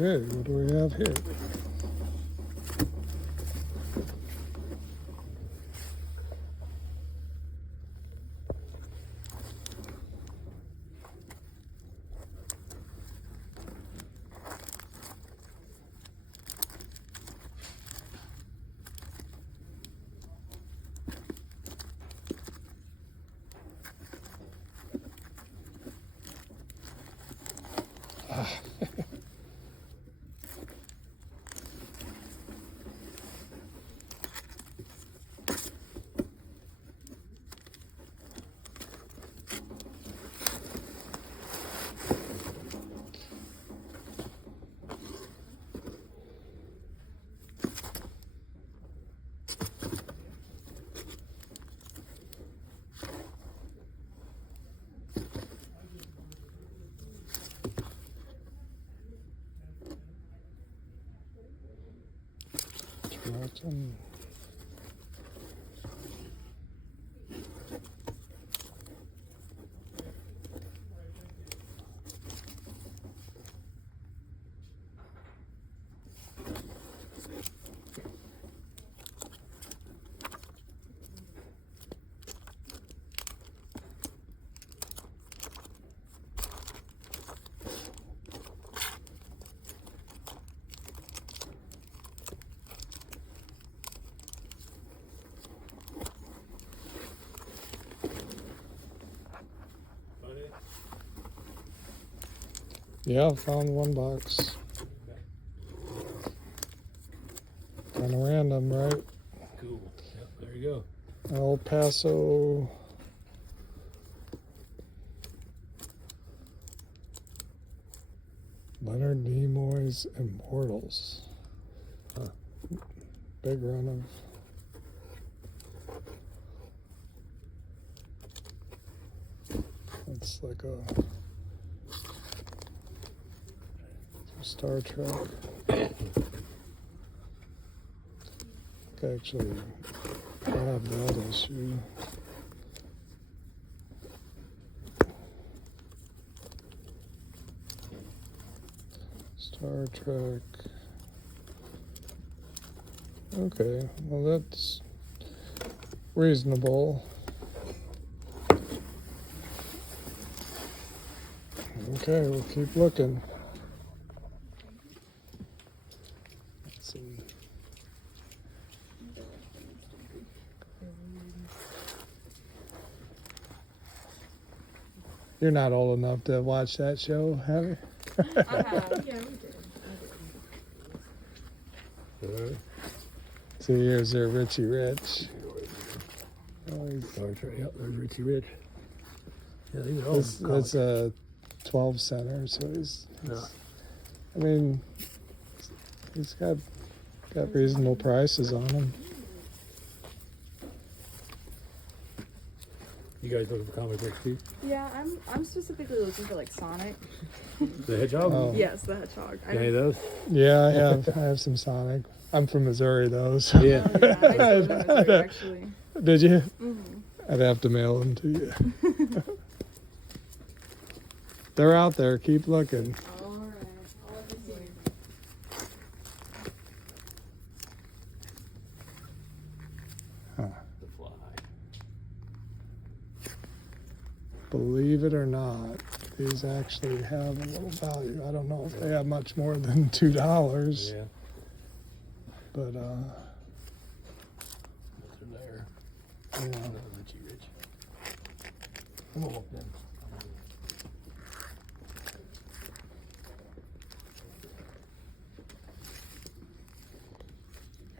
Okay, what do we have here? Rotten. Yeah, found one box. Kind of random, right? Cool. Yep, there you go. El Paso. Leonard Nimoy's Immortals. Huh. Big run of. It's like a Star Trek. Actually, I have that issue. Star Trek. Okay, well that's reasonable. Okay, we'll keep looking. Let's see. You're not old enough to watch that show, have you? I have. Yeah, we did. See, here's their Richie Rich. Star Trek. Yep, there's Richie Rich. Yeah, these are all That's a 12 center, so he's I mean, he's got reasonable prices on him. You guys looking for comic books too? Yeah, I'm specifically looking for like Sonic. The Hedgehog? Oh. Yes, the Hedgehog. Any of those? Yeah, I have some Sonic. I'm from Missouri though, so. Yeah. Oh, yeah, I live in Missouri, actually. Did you? Mm-hmm. I'd have to mail them to you. They're out there. Keep looking. All right. I'll let you see. The Fly. Believe it or not, these actually have a little value. I don't know if they have much more than $2, Yeah. but They're there. yeah. Another Richie Rich. I'm gonna walk them.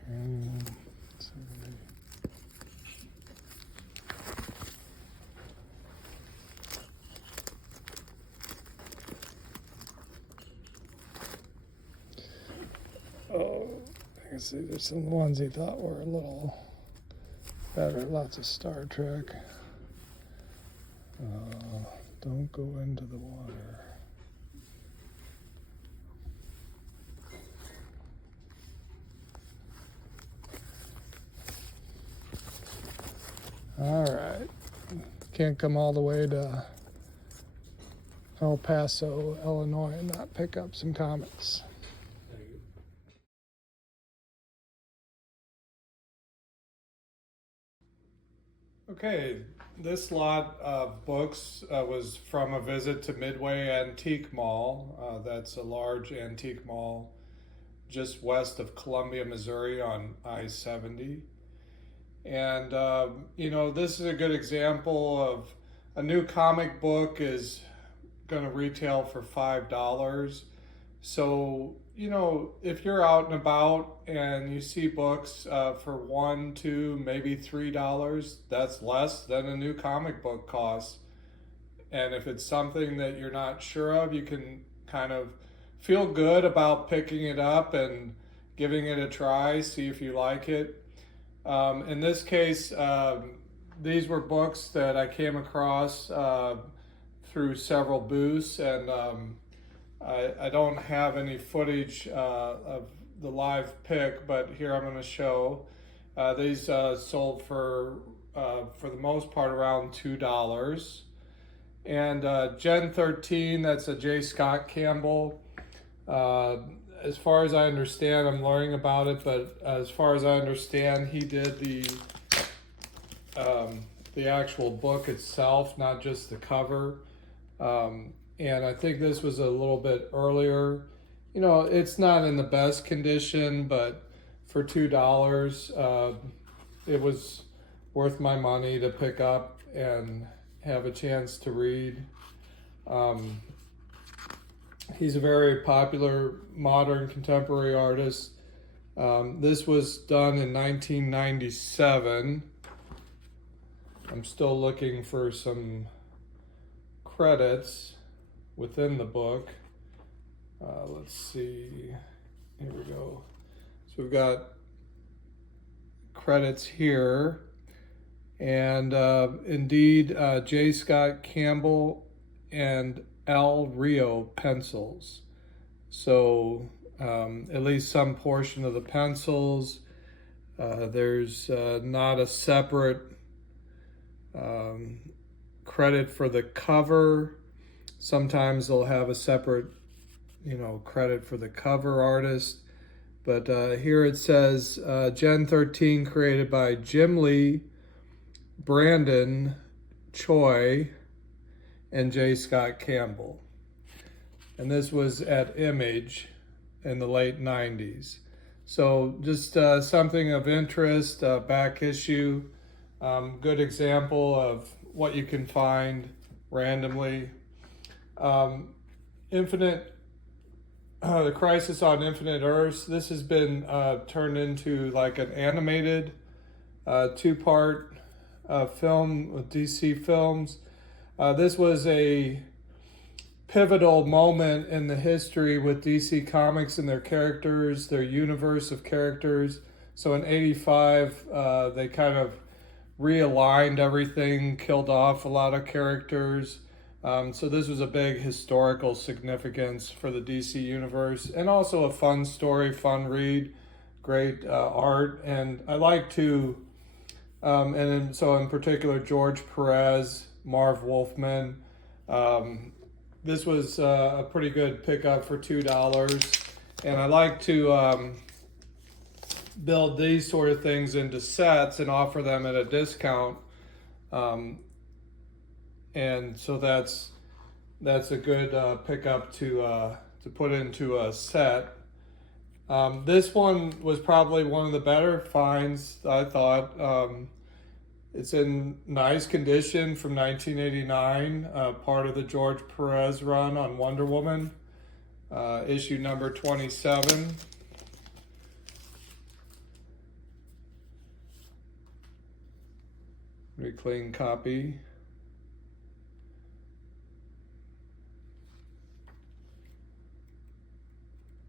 And oh, I can see there's some ones he thought were a little better. Lots of Star Trek. Don't go into the water. All right. Can't come all the way to El Paso, Illinois and not pick up some comics. Okay, this lot of books was from a visit to Midway Antique Mall. That's a large antique mall just west of Columbia, Missouri on I-70. And, this is a good example of a new comic book is going to retail for $5. So, if you're out and about and you see books for $1, $2, maybe $3, that's less than a new comic book costs. And if it's something that you're not sure of, you can kind of feel good about picking it up and giving it a try, see if you like it. In this case, these were books that I came across through several booths, and I don't have any footage of the live pick, but here I'm going to show. These sold for the most part around $2. And Gen 13, that's a J. Scott Campbell. As far as I understand, I'm learning about it, but as far as I understand, he did the actual book itself, not just the cover. And I think this was a little bit earlier. It's not in the best condition, but for $2, it was worth my money to pick up and have a chance to read. He's a very popular modern contemporary artist. This was done in 1997. I'm still looking for some credits within the book. Let's see. Here we go. So we've got credits here. And indeed, J. Scott Campbell and Al Rio pencils. So at least some portion of the pencils. There's not a separate credit for the cover. Sometimes they'll have a separate, credit for the cover artist. But here it says Gen 13 created by Jim Lee, Brandon Choi, and J. Scott Campbell. And this was at Image in the late 90s. So just something of interest, back issue, good example of what you can find randomly. The Crisis on Infinite Earths, this has been turned into like an animated two-part film with DC Films. This was a pivotal moment in the history with DC Comics and their characters, their universe of characters. So in '85, they kind of realigned everything, killed off a lot of characters. So this was a big historical significance for the DC universe, and also a fun story, fun read, great art. And I like to, so in particular, George Perez, Marv Wolfman. This was a pretty good pickup for $2. And I like to build these sort of things into sets and offer them at a discount. And so that's a good pickup to put into a set. This one was probably one of the better finds, I thought. It's in nice condition from 1989, part of the George Perez run on Wonder Woman, issue number 27. Very clean copy.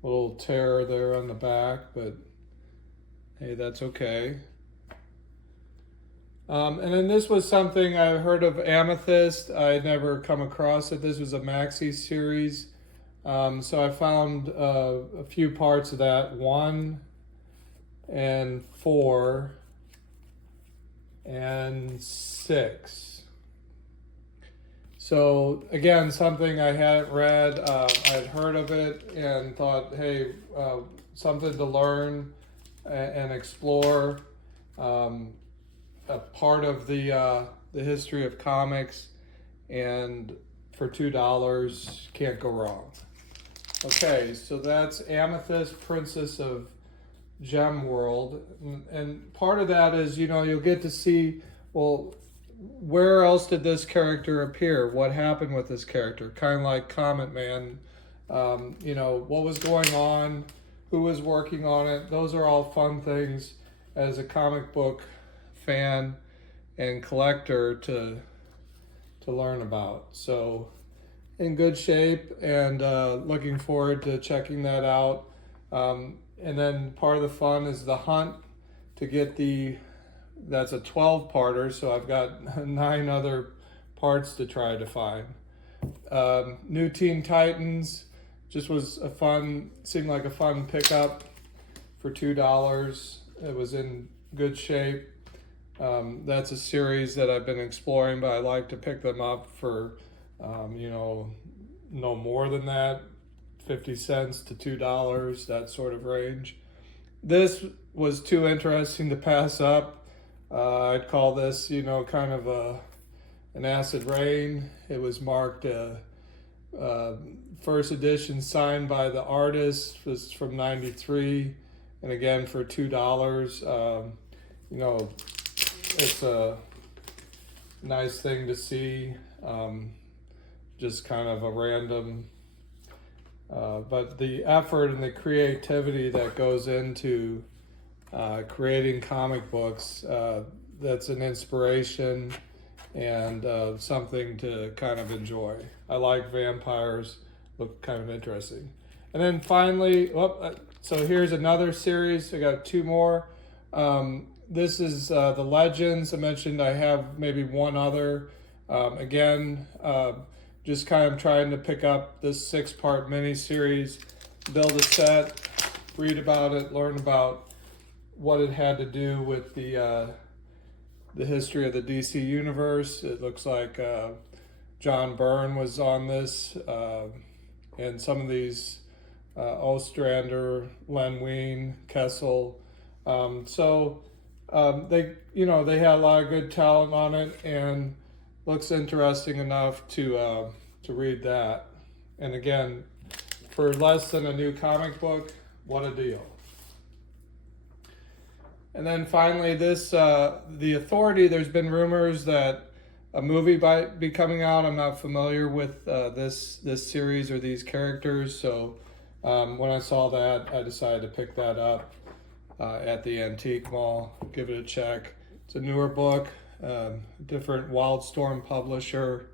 A little tear there on the back, but hey, that's okay. And then this was something I heard of, Amethyst. I had never come across it. This was a maxi series. So I found a few parts of that, 1 and 4 and 6. So again, something I hadn't read. I'd heard of it and thought, hey, something to learn and explore. a part of the history of comics, and for $2, can't go wrong. Okay, so that's Amethyst, Princess of Gem World, and part of that is, you know, you'll get to see, well, where else did this character appear? What happened with this character? Kind of like Comet Man, you know, what was going on, who was working on it. Those are all fun things as a comic book fan and collector to learn about. So in good shape, and looking forward to checking that out. And then part of the fun is the hunt to get that's a 12-parter, so I've got 9 other parts to try to find. New Teen Titans just was seemed like a fun pickup for $2. It was in good shape. That's a series that I've been exploring, but I like to pick them up for, you know, no more than that, 50 cents to $2, that sort of range. This was too interesting to pass up. I'd call this, you know, kind of an acid rain. It was marked first edition, signed by the artist, was from '93, and again for $2. You know, it's a nice thing to see. Just kind of a random, but the effort and the creativity that goes into creating comic books, that's an inspiration and something to kind of enjoy. I like vampires, look kind of interesting. And then finally, so here's another series. I got 2 more. This is the Legends. I mentioned I have maybe 1 other. Again, just kind of trying to pick up this 6-part mini-series, build a set, read about it, learn about what it had to do with the history of the DC universe. It looks like John Byrne was on this, and some of these Ostrander, Len Wein, Kessel. So they had a lot of good talent on it, and looks interesting enough to read that. And again, for less than a new comic book, what a deal. And then finally, this The Authority. There's been rumors that a movie might be coming out. I'm not familiar with this series or these characters, so when I saw that, I decided to pick that up at the Antique Mall. Give it a check. It's a newer book, different Wildstorm publisher.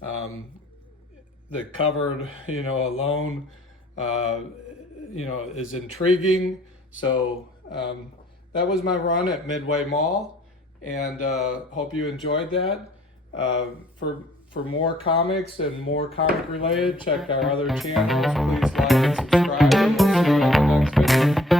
The cover, alone, is intriguing. So that was my run at Midway Mall, and hope you enjoyed that. For more comics and more comic related, check our other channels. Please like and subscribe, and we'll see you in the next video.